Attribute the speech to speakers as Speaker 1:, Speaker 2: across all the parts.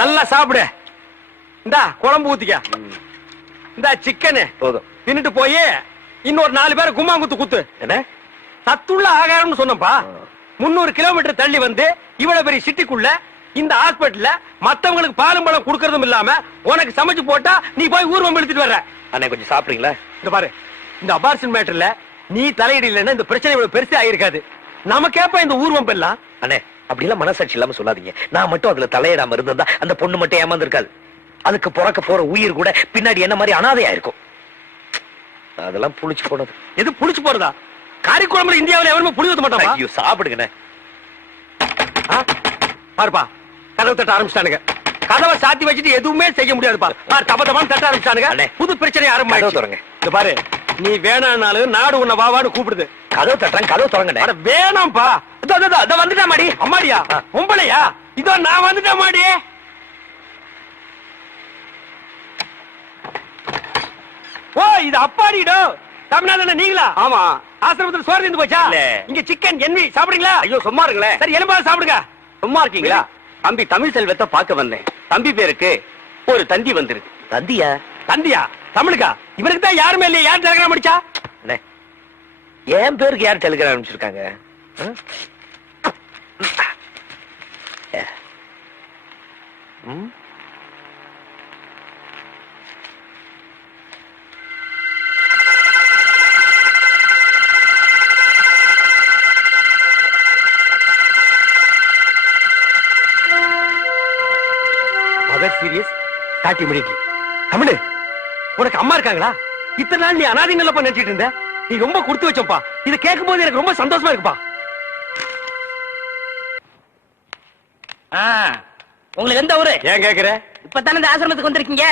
Speaker 1: நல்லா சாப்பிடு இந்தா குழம்பு ஊத்திக்க இந்த சிக்கனு போதும் தின்னுட்டு போய் இன்னொரு நாலு பேர் கும்மாங்குத்து குத்து என்ன சத்துள்ள ஆகாரம்னு சொன்னப்பா முன்னூறு கிலோமீட்டர் தள்ளி வந்து இவ்வளவு பெரிய சிட்டிக்குள்ள இந்த ஹாஸ்பிட்டல்ல மத்தவங்களுக்கு பாலும் பழம் கொடுக்கறதும் இல்லாம உனக்கு சமைச்சு போட்டா நீ போய் ஊர்வம் எழுத்துட்டு வர்ற
Speaker 2: அண்ணா கொஞ்சம் சாப்பிடுறீங்களா
Speaker 1: இந்த பாரு இந்த அபார்ஷன் மேட்டர்ல நீ தலையிடலன்னா இந்த பிரச்சனை இவ்வளவு பெருசா ஆயிருக்காது நமக்கேப்ப இந்த ஊர்வம் எல்லாம்
Speaker 2: அண்ணே அப்படிலாம் மனசாட்சி இல்லாம சொல்லாதீங்க நான் மட்டும் அதுல தலையிடாம இருந்திருந்தா அந்த பொண்ணு மட்டும் ஏமாந்துருக்காது அதுக்கு பிறக்க போற உயிர் கூட பின்னாடி என்ன மாதிரி அனாதையா இருக்கும் அதெல்லாம் புளிச்சு போனது
Speaker 1: எது புளிச்சு போறதா குழம்புல இந்தியாவில எவருமே புளி ஊத்த மாட்டாங்க
Speaker 2: ஐயோ சாப்பிடுங்கண்ணே
Speaker 1: பாருப்பா கதவை தட்ட ஆரம்பிச்சிட்டானுங்க கதவை சாத்தி வச்சுட்டு எதுவுமே செய்ய முடியாது பாரு தப்ப தப்பான்னு தட்ட ஆரம்பிச்சானுங்க புது பிரச்சனை ஆரம்பிச்சு பாரு நீ வேணாம்னாலும் நாடு உன்ன வாவான்னு கூப்பிடுது
Speaker 2: கதவு தட்டுறேன் கதவு தொடங்க
Speaker 1: வேணாம்ப்பா இதோ வந்துட்டா மாடி அம்மாடியா உம்பளையா இதோ நான் வந்துட்டேன் மாடி ஓ இது அப்பாடிடோ தமிழ்நாடு நீங்களா ஆமா ஆசிரமத்தில் சோறு இருந்து போச்சா இங்க சிக்கன் என்வி சாப்பிடுங்களா
Speaker 2: ஐயோ சும்மா இருங்களேன்
Speaker 1: சரி எலும்பா சாப்பிடுங்க
Speaker 2: சும்மா இருக்கீங்களா தம்பி தமிழ் செல்வத்தை பார்க்க வந்தேன் தம்பி பேருக்கு ஒரு தந்தி வந்திருக்கு
Speaker 1: தந்தியா தந்தியா தமிழுக்கா இவருக்கு தான் யாருமே இல்லையா யார் டெலிகிராம் அடிச்சா
Speaker 2: என் பேருக்கு யார் டெலிகிராம் அனுப்பிச்சிருக்காங்க mother serious start immediately Tamil உனக்கு அம்மா இருக்காங்களா இத்தனை நாள் நீ அனாதைங்கள்லப்பா நினைச்சிட்டு இருந்த நீ ரொம்ப கொடுத்து வச்சோம்ப்பா இதை கேட்கும் போது எனக்கு ரொம்ப சந்தோஷமா இருக்குப்பா உங்களுக்கு எந்த ஊரு ஏன் கேக்குற
Speaker 1: இப்பதானே இந்த ஆசிரமத்துக்கு வந்திருக்கீங்க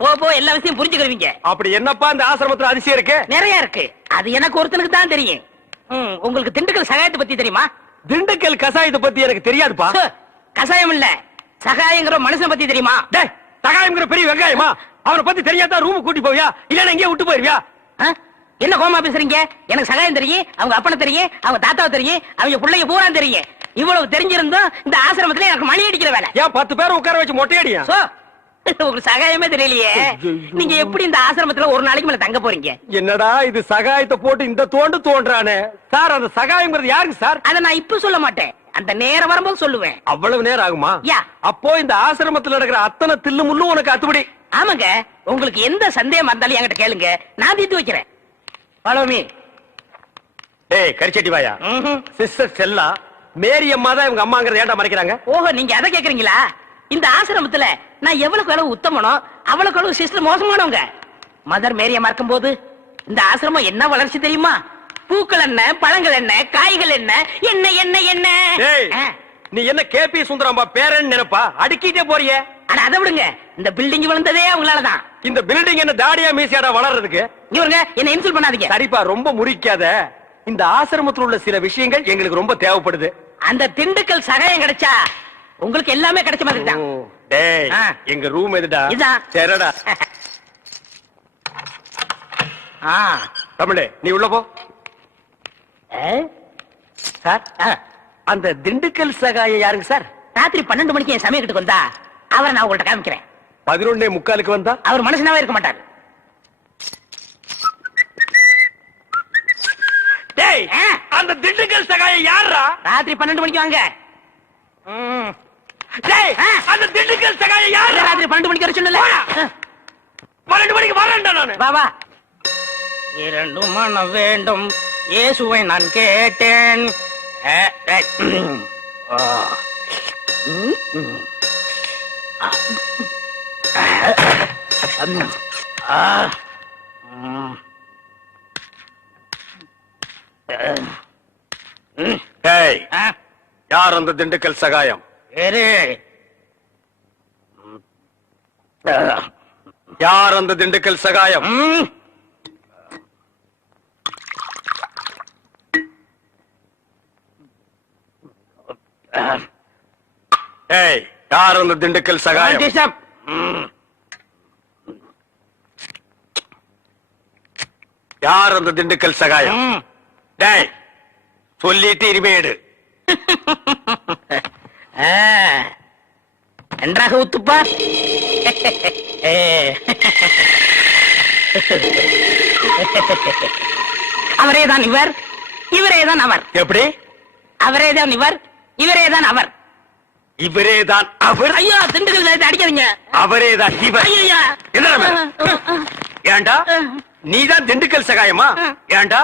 Speaker 1: போ போ எல்லா விஷயம் புரிஞ்சுக்கிறீங்க
Speaker 2: அப்படி என்னப்பா இந்த ஆசிரமத்துல அதிசயம் இருக்கு
Speaker 1: நிறைய இருக்கு அது எனக்கு ஒருத்தனுக்கு தான் தெரியும் உங்களுக்கு திண்டுக்கல் சகாயத்தை பத்தி தெரியுமா
Speaker 2: திண்டுக்கல் கசாயத்தை பத்தி எனக்கு தெரியாதுப்பா
Speaker 1: கசாயம் இல்ல சகாயங்கிற மனுஷன் பத்தி தெரியுமா
Speaker 2: சகாயம்ங்கிற பெரிய வெங்காயமா அவனை பத்தி தெரியாதா ரூம் கூட்டி போவியா இல்லன்னா இங்கே விட்டு போயிருவியா
Speaker 1: என்ன கோமா பேசுறீங்க எனக்கு சகாயம் தெரியும் அவங்க அப்பனை தெரியும் அவங்க தாத்தாவை தெரியும் அவங்க பிள்ளைங்க பூரா தெரியும் இவ்வளவு தெரிஞ்சிருந்தோம் இந்த ஆசிரமத்துல எனக்கு மணி அடிக்கிற வேலை
Speaker 2: ஏன் பத்து பேர் உட்கார வச்சு மொட்டையடியா
Speaker 1: உங்களுக்கு சகாயமே தெரியலையே நீங்க எப்படி இந்த ஆசிரமத்துல ஒரு நாளைக்கு மேல தங்க போறீங்க
Speaker 2: என்னடா இது சகாயத்தை போட்டு இந்த தோண்டு தோன்றானே சார் அந்த சகாயம்ங்கிறது யாருக்கு சார்
Speaker 1: அதை நான் இப்ப சொல்ல மாட்டேன் அந்த நேரம் வரும்போது சொல்லுவேன்
Speaker 2: அவ்வளவு நேரம் ஆகுமா யா அப்போ இந்த ஆசிரமத்துல நடக்கிற அத்தனை தில்லு முள்ளும் உனக்கு அத்துபடி
Speaker 1: ஆமாங்க உங்களுக்கு எந்த சந்தேகம் வந்தாலும் என்கிட்ட கேளுங்க நான் தீர்த்து வைக்கிறேன் பழமி
Speaker 2: டேய் கரிச்சட்டி வாயா சிஸ்டர் செல்லா மேரி அம்மா தான் இவங்க அம்மாங்கிறத ஏன்டா மறைக்கிறாங்க
Speaker 1: ஓஹோ நீங்க அதை கேக்குறீங்களா இந்த ஆசிரமத்துல நான் எவ்வளவு அளவு உத்தமனோ அவ்வளவு அளவு சிஸ்டர் மோசமானவங்க மதர் மேரிய மறக்கும் போது இந்த ஆசிரமம் என்ன வளர்ச்சி தெரியுமா பூக்கள் என்ன பழங்கள் என்ன காய்கள் என்ன என்ன என்ன என்ன
Speaker 2: நீ என்ன கேபி சுந்தரம்பா பேரன் நினைப்பா அடுக்கிட்டே போறியே
Speaker 1: ஆனா அதை விடுங்க இந்த பில்டிங் விழுந்ததே அவங்களாலதான்
Speaker 2: இந்த பில்டிங் என்ன தாடியா மீசியாடா வளர்றதுக்கு
Speaker 1: இவருங்க என்ன இன்சல் பண்ணாதீங்க
Speaker 2: சரிப்பா ரொம்ப முறிக்காத இந்த ஆசிரமத்தில் உள்ள சில விஷயங்கள் எங்களுக்கு ரொம்ப தேவைப்படுது
Speaker 1: அந்த திண்டுக்கல் சகாயம் கிடைச்சா உங்களுக்கு எல்லாமே கிடைச்ச மாதிரி
Speaker 2: தான் எங்க ரூம் எதுடா இதான் சரிடா ஆ தமிழே நீ உள்ள போ சார் அந்த திண்டுக்கல் சகாயம் யாருங்க சார்
Speaker 1: ராத்திரி பன்னெண்டு மணிக்கு என் சமயம் கிட்ட வந்தா அவரை நான் உங்கள்ட்ட காமிக்கிறேன்
Speaker 2: பதினொன்னே முக்காலுக்கு வந்தா
Speaker 1: அவர் மனுஷனாவே இருக்க மாட்டார்
Speaker 2: டேய் அந்த திண்டுக்கல் சகாய யாரா
Speaker 1: ராத்திரி பன்னெண்டு மணிக்கு வாங்க
Speaker 2: ம். அந்த திண்டுக்கல் சகாய யார்
Speaker 1: ராத்திரி பன்னெண்டு மணிக்கு வர சொன்னல
Speaker 2: பன்னெண்டு மணிக்கு வரேன்டா நானு வா இரண்டு மனம் வேண்டும் இயேசுவை நான் கேட்டேன் அ, ஆ. ம், ம். யார் அந்த திண்டுக்கல் சகாயம் யார் அந்த திண்டுக்கல் சகாயம் ஏய் ಯಾರೊಂದು ದಿಂಡಕಲ್ ಸಹಾಯ யார் அந்த திண்டுக்கல் சகாயம் டேய் சொல்லிட்டு இருமையேடு
Speaker 1: நன்றாக ஊத்துப்பா அவரேதான் இவர் இவரேதான் அவர் எப்படி அவரேதான் இவர் இவரேதான் அவர்
Speaker 2: இவரே தான் அவர்
Speaker 1: ஐயோ திண்டுக்கல் அடிக்காதீங்க
Speaker 2: அவரே தான் இவர் ஐயா ஏண்டா நீ தான் திண்டுக்கல் சகாயமா ஏண்டா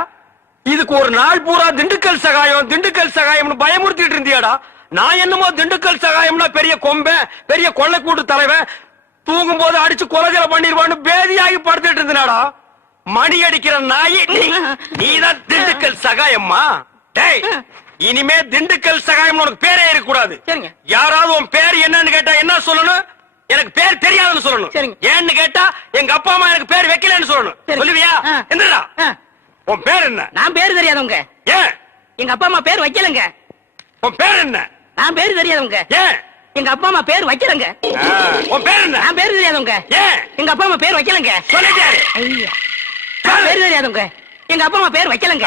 Speaker 2: இதுக்கு ஒரு நாள் பூரா திண்டுக்கல் சகாயம் திண்டுக்கல் சகாயம்னு பயமுறுத்திட்டு இருந்தியாடா நான் என்னமோ திண்டுக்கல் சகாயம்னா பெரிய கொம்பை பெரிய கொள்ள கூட்டு தலைவன் தூங்கும் போது அடிச்சு கொலைஜல பண்ணிடுவான்னு பேதியாகி படுத்துட்டு இருந்தாடா மணி அடிக்கிற நாய் நீதான் திண்டுக்கல் சகாயம்மா டேய் இனிமே திண்டுக்கல் சகாயம் உனக்கு பேரே கூடாது சரிங்க யாராவது உன் பேர் என்னன்னு கேட்டா என்ன சொல்லணும் எனக்கு பேர் தெரியாதுன்னு சொல்லணும் சரிங்க ஏன்னு கேட்டா எங்க அப்பா அம்மா எனக்கு பேர் வைக்கலன்னு சொல்லணும் சொல்லுவியா என்னடா உன் பேர் என்ன
Speaker 1: நான் பேர் தெரியாதவங்க ஏன் எங்க அப்பா அம்மா பேர் வைக்கலங்க உன் பேர் என்ன நான் பேர் தெரியாதவங்க ஏன் எங்க அப்பா அம்மா பேர் வைக்கலங்க உன் பேர் என்ன நான் பேர் தெரியாதவங்க ஏன் எங்க அப்பா அம்மா பேர் வைக்கலங்க
Speaker 2: சொல்லிட்டாரு ஐயா
Speaker 1: பேர் தெரியாதவங்க எங்க அப்பா அம்மா பேர் வைக்கலங்க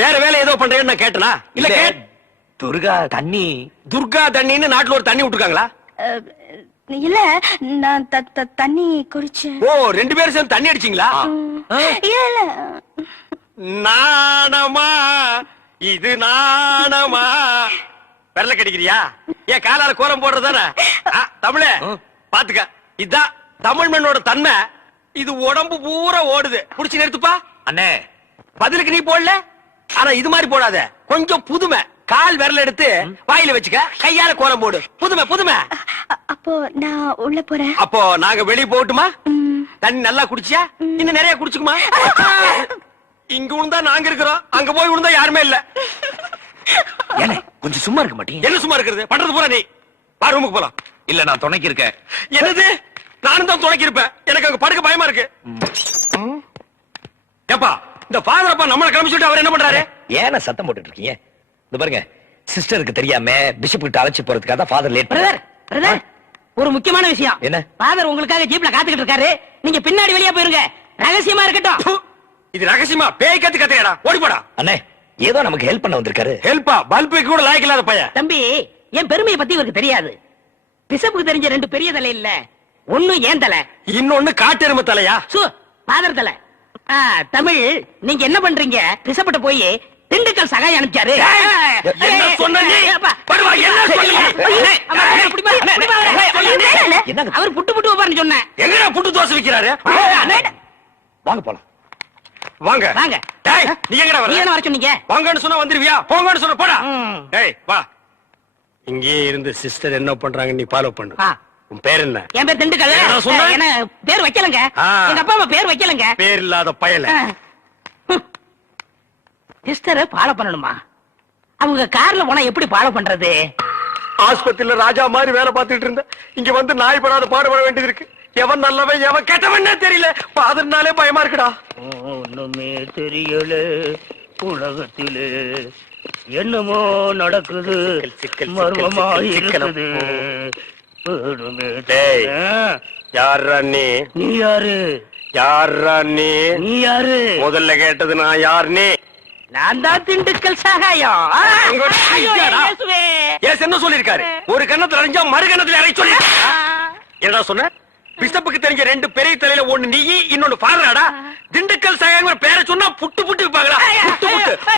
Speaker 2: வேற வேலை ஏதோ பண்றேன்னு நான் கேட்டனா இல்ல கேட் துர்கா தண்ணி துர்கா தண்ணின்னு நாட்டுல ஒரு தண்ணி விட்டுருக்காங்களா
Speaker 3: இல்ல நான் தண்ணி குடிச்சேன்
Speaker 2: ஓ ரெண்டு பேரும் சேர்ந்து தண்ணி அடிச்சீங்களா இல்ல நாணமா இது நாணமா விரல கடிக்கிறியா ஏன் காலால கோரம் போடுறதானே தமிழ பாத்துக்க இதான் மண்ணோட தன்மை இது உடம்பு பூரா ஓடுது புடிச்சு நிறுத்துப்பா அண்ணே பதிலுக்கு நீ போடல ஆனா இது மாதிரி போடாத கொஞ்சம் புதுமை கால் விரல் எடுத்து வாயில வச்சுக்க கையால கோலம் போடு புதுமை புதுமை
Speaker 3: அப்போ நான் உள்ள போறேன்
Speaker 2: அப்போ நாங்க வெளியே போட்டுமா தண்ணி நல்லா குடிச்சியா இன்னும் நிறைய குடிச்சுக்குமா இங்க உண்டா நாங்க இருக்கிறோம் அங்க போய் உண்டா யாருமே இல்ல ஏனே கொஞ்சம் சும்மா இருக்க மாட்டீங்க என்ன சும்மா இருக்கிறது பண்றது பூரா நீ வா ரூமுக்கு போலாம் இல்ல நான் துணைக்கு இருக்கேன் என்னது நானும் தான் துணைக்கு இருப்பேன் எனக்கு அங்க படுக்க பயமா இருக்கு ஏப்பா இந்த பாதரப்பா நம்மள கிளம்பிச்சுட்டு அவர் என்ன பண்றாரு ஏன சத்தம் போட்டுட்டு இருக்கீங்க இந்த பாருங்க சிஸ்டருக்கு தெரியாம பிஷப் கிட்ட அழைச்சு போறதுக்காக தான் ஃபாதர் லேட்
Speaker 1: பிரதர் பிரதர் ஒரு முக்கியமான விஷயம் என்ன ஃபாதர் உங்களுக்காக ஜீப்ல காத்துக்கிட்டு இருக்காரு நீங்க பின்னாடி வெளியே போயிருங்க ரகசியமா இருக்கட்டும்
Speaker 2: இது ரகசியமா பேய் கத்து கத்தையடா ஓடி போடா அண்ணே ஏதோ நமக்கு ஹெல்ப் பண்ண வந்திருக்காரு ஹெல்ப்பா பல்பு கூட லாய்க்கு இல்லாத பையன்
Speaker 1: தம்பி என் பெருமையை பத்தி இவருக்கு தெரியாது பிசப்புக்கு தெரிஞ்ச ரெண்டு பெரிய தலை இல்ல ஒண்ணு ஏன் தலை
Speaker 2: இன்னொன்னு காட்டெருமை தலையா
Speaker 1: சு பாதர் தலை தமிழ் நீங்க என்ன பண்றீங்க பிசப்பட்டு போய் திண்டுக்கல் சகாய் அனுப்பிச்சாரு
Speaker 2: என்ன சொன்னீங்க
Speaker 1: அவர் புட்டு புட்டு வைப்பாருன்னு சொன்னேன்
Speaker 2: எங்க புட்டு தோசை வைக்கிறாரு வாங்க போலாம் வாங்க வாங்க நீ எங்கடா வர நீ சொன்னீங்க வாங்கன்னு சொன்னா வந்துருவியா போங்கன்னு சொன்னா போடா டேய் வா இங்கே இருந்து சிஸ்டர் என்ன பண்றாங்க நீ ஃபாலோ பண்ணு உன் பேர் என்ன என் பேர் திண்டுக்கல்ல என்ன
Speaker 1: பேர் வைக்கலங்க எங்க அப்பா அம்மா பேர் வைக்கலங்க
Speaker 2: பேர் இல்லாத பயல
Speaker 1: சிஸ்டர் ஃபாலோ பண்ணணுமா அவங்க கார்ல போனா எப்படி ஃபாலோ பண்றது
Speaker 2: ஆஸ்பத்திரியில ராஜா மாதிரி வேலை பார்த்துட்டு இருந்த இங்க வந்து நாய் படாத பாடுபட வேண்டியது இருக்கு எவன் நல்லவன் எவன் கெட்டவன் தெரியல பாதுனாலே பயமா இருக்குடா
Speaker 4: ஒண்ணுமே தெரியல உலகத்திலே என்னமோ நடக்குது மர்மமா இருக்குது
Speaker 2: டேய் யாரா நீ நீ யாரு யாரா நீ நீ யாரு முதல்ல கேட்டது நான் யார் நீ
Speaker 1: நான் தான் திண்டுக்கல் சகாயம்
Speaker 2: ஏசு என்ன சொல்லிருக்காரு ஒரு கன்னத்துல அடைஞ்சா மறு கன்னத்துல அறை சொல்லி என்னடா சொன்ன பிஷப்புக்கு தெரிஞ்ச ரெண்டு பெரிய தலையில ஒண்ணு நீ இன்னொன்னு பாருடா திண்டுக்கல் சகாயங்கிற பேரை சொன்னா புட்டு புட்டு வைப்பாங்களா புட்டு புட்டு